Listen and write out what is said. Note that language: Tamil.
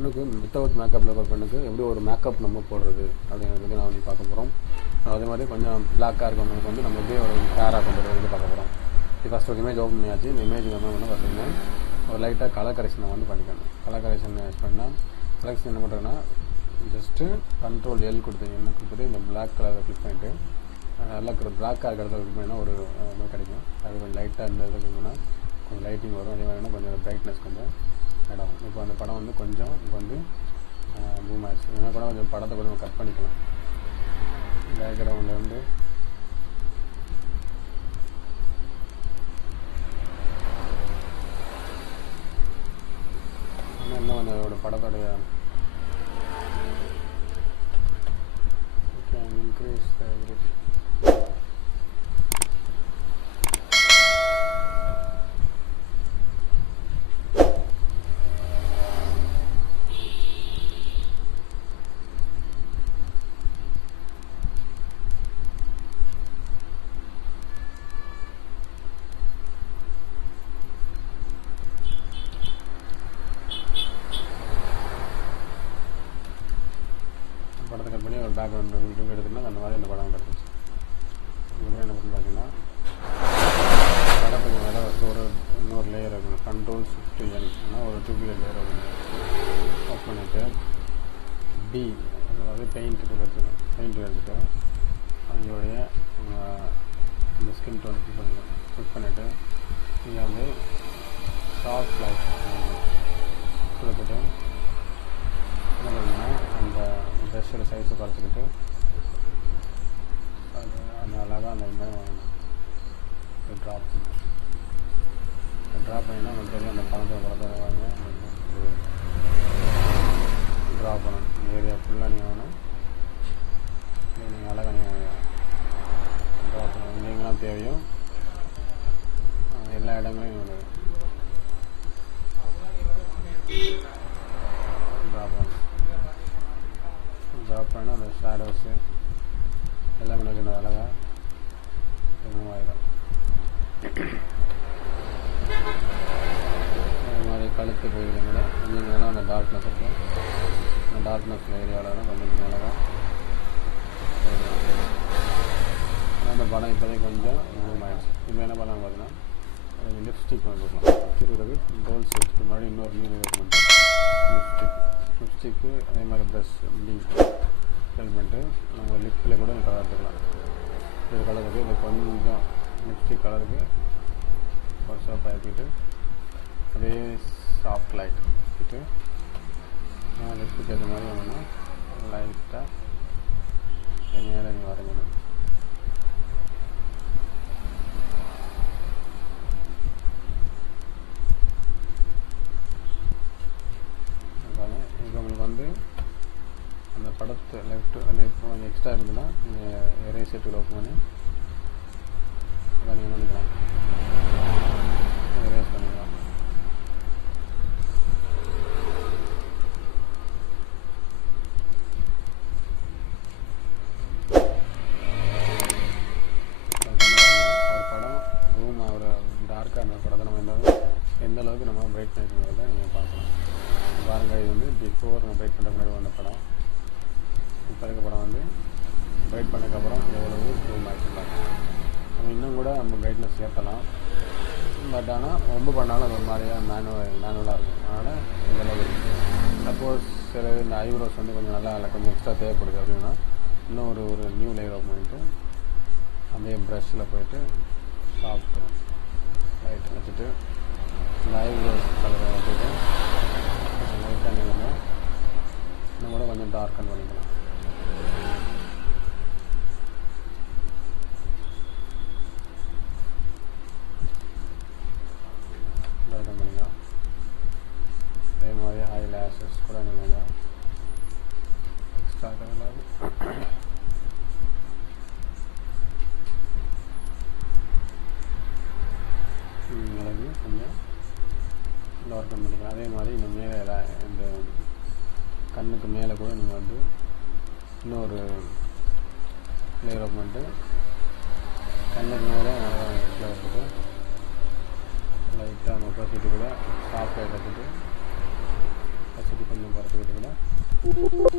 பொண்ணுக்கு வித்தவுட் மேக்கப்பில் இருக்கிற பெண்ணுக்கு எப்படி ஒரு மேக்கப் நம்ம போடுறது அப்படிங்கிறது நான் வந்து பார்க்க போகிறோம். அதே மாதிரி கொஞ்சம் பிளாக்காக இருக்கவங்களுக்கு வந்து நம்ம எப்படி ஒரு ஃபேராக கொண்டு வரது பார்க்க போகிறோம். இது ஃபஸ்ட் ஒரு இமேஜ் ஓப்பன் பண்ணியாச்சு. இந்த இமேஜுக்கு நம்ம வந்து பார்த்தீங்கன்னா ஒரு லைட்டாக கலர் கரெக்ஷனை வந்து பண்ணிக்கணும். கலர் கரெக்ஷன் யூஸ் பண்ணால் கரெக்ஷன் என்ன பண்ணுறதுன்னா ஜஸ்ட்டு Ctrl L கொடுத்துட்டு இந்த பிளாக் கலரை கிளிக் பண்ணிவிட்டு நல்லா பிளாக்காக இருக்கிறத கிளிக் பண்ணினா ஒரு மாதிரி கிடைக்கும். அது கொஞ்சம் லைட்டாக இந்த இதுக்குன்னா கொஞ்சம் லைட்டிங் வரும். அதே மாதிரினா கொஞ்சம் பிரைட்னஸ் கொஞ்சம் இடம். இப்போ அந்த படம் வந்து கொஞ்சம் இப்போ வந்து பூம் ஆயிடுச்சு. ஏன்னா கூட கொஞ்சம் படத்தை கொஞ்சம் கட் பண்ணிக்கலாம். பேக்ரவுண்டில் வந்து இன்னும் கொஞ்சம் அதோட படத்தோடைய இன்க்ரீஸ் படத்தை கட் பண்ணி ஒரு பேக்ரவுண்ட் வீடியோ எடுத்துன்னா அந்த மாதிரி இந்த படம் கிடச்சிச்சு. இதுமாதிரி என்ன பண்ணி பார்த்தீங்கன்னா படத்துக்கு மேலே ஒரு இன்னொரு லேயர் இருக்கணும். Ctrl Shift N ஒரு டூப்ளிகேட் லேயர் இருக்கணும். ஆஃப் பண்ணிவிட்டு டி அதாவது பெயிண்ட் எடுத்துக்கணும். பெயிண்ட் எடுத்துகிட்டு அதோடைய இந்த ஸ்கின் டோன் கிளிக் பண்ணிவிட்டு நீங்கள் வந்து சாஃப்ட் லைட் கொடுத்துட்டு என்ன பண்ணுன்னா அந்த ப்ரெஷ்ஷோட சைஸை குறைச்சிக்கிட்டு அது அந்த அழகாக அந்த மாதிரி ட்ராப் பண்ணணும். ட்ராப் பண்ணிங்கன்னா உங்களுக்கு தெரியும் அந்த படத்தை வாங்க ட்ராப் பண்ணணும். இந்த ஏரியா ஃபுல்லாக நீங்கள் வேணும் நீங்கள் அழகாக நீங்கள் ட்ராப் பண்ணணும். எங்கெங்கெல்லாம் தேவையோ எல்லா இடங்களையும் ஒரு ட்ராப் பண்ணணும். ட்ராப் பண்ணால் அந்த ஷேடோஸு எல்லாமே கொஞ்சம் அழகாக ரிமூவ் ஆகிடும். அது மாதிரி கழுத்து போயிடும் கூட கொஞ்சம் நேரம் அந்த டார்க்னஸ் இருக்கும். அந்த டார்க்னஸ் ஏரியாவில் கொஞ்சம் அழகாக அந்த படம் இப்போதைக்கு கொஞ்சம் மூவ் ஆகிடுச்சு. இப்போ என்ன பண்ணலாம் பார்த்தீங்கன்னா அது லிப்ஸ்டிக் வந்து கொடுக்கலாம். வச்சுருக்கிறது கோல் ஷிஃப்ட் முன்னாடி இன்னொரு நியூ இருக்கும் லிப்ஸ்டிக்கு. அதே மாதிரி ப்ரஷ் டி ஃபில் பண்ணிட்டு நம்ம லிப்பில் கூட கலர் எடுத்துக்கலாம். இது கலருக்கு இது கொஞ்சம் லிப்ஸ்டிக் கலருக்கு ஒரு ஷாப் ஆக்கிட்டு அதே சாஃப்ட் லைட் வச்சுட்டு லிப்ஸ்டிக் ஏற்ற மாதிரி வேணும்னா லைட்டாக நேரம் நீங்கள் வரைஞ்சிடணும். வந்து அந்த படத்தை லெஃப்ட்டு இப்போ கொஞ்சம் எக்ஸ்ட்ரா இருந்ததுன்னா நீங்கள் எரேஸ் செட்டில் ஓப்பன் பண்ணி அதை நீங்கள் பண்ணிக்கலாம். எரேஸ் பண்ணிக்கலாம். ஒரு படம் ரூம் ஒரு டார்க்காக இருந்த படத்தை நம்ம எந்த அளவுக்கு நம்ம பிரைட் பண்ணிக்கிறத நீங்கள் பார்க்கலாம். பாருங்க, இது வந்து பிஃபோர் நம்ம வெயிட் பண்ணுற முன்னாடி வந்த படம். இப்போ இருக்க படம் வந்து வெயிட் பண்ணதுக்கப்புறம் எவ்வளவு ரூம் ஆகிடுச்சுப்பாங்க. நம்ம இன்னும் கூட நம்ம பிரைட்னஸ் ஏற்றலாம். பட் ஆனால் ரொம்ப பண்ணாலும் அது ஒரு மாதிரியாக மேனுவலாக இருக்கும். அதனால் இந்த அளவு சப்போஸ் சில இந்த ஐப்ரோஸ் வந்து கொஞ்சம் நல்லா இல்லை கொஞ்சம் எக்ஸ்ட்ரா தேவைப்படுது அப்படின்னா இன்னும் ஒரு நியூ லேயர் ஓப்பன் பண்ணிவிட்டு அதே ப்ரஷ்ஷில் போய்ட்டு சாஃப்ட் லைட் வச்சுட்டு இந்த ஐப்ரோஸ் கலரை வச்சுட்டு லைட்டாக நீங்கள் இன்னும் கூட கொஞ்சம் டார்க்கன் பண்ணிக்கலாம். டார்க்கன் பண்ணிக்கலாம். அதே மாதிரி ஐ லேஷஸ் கூட நீங்கள் எக்ஸ்ட்ரா கலர் மிளகு கொஞ்சம் டார்க்கன் பண்ணிக்கலாம். அதே மாதிரி இந்த மேலே இந்த கண்ணுக்கு மேலே கூட நீங்கள் வந்து இன்னொரு லேயர் ஓப்பன் பண்ணிட்டு கண்ணுக்கு மேலே நல்லா எடுத்துட்டு லைட்டாக அந்த ஒப்பாசிட்டி கூட சாஃப்ட் லைட் வச்சுட்டு ஒப்பாசிட்டி கொஞ்சம் குறைச்சி பண்ணுங்கள்.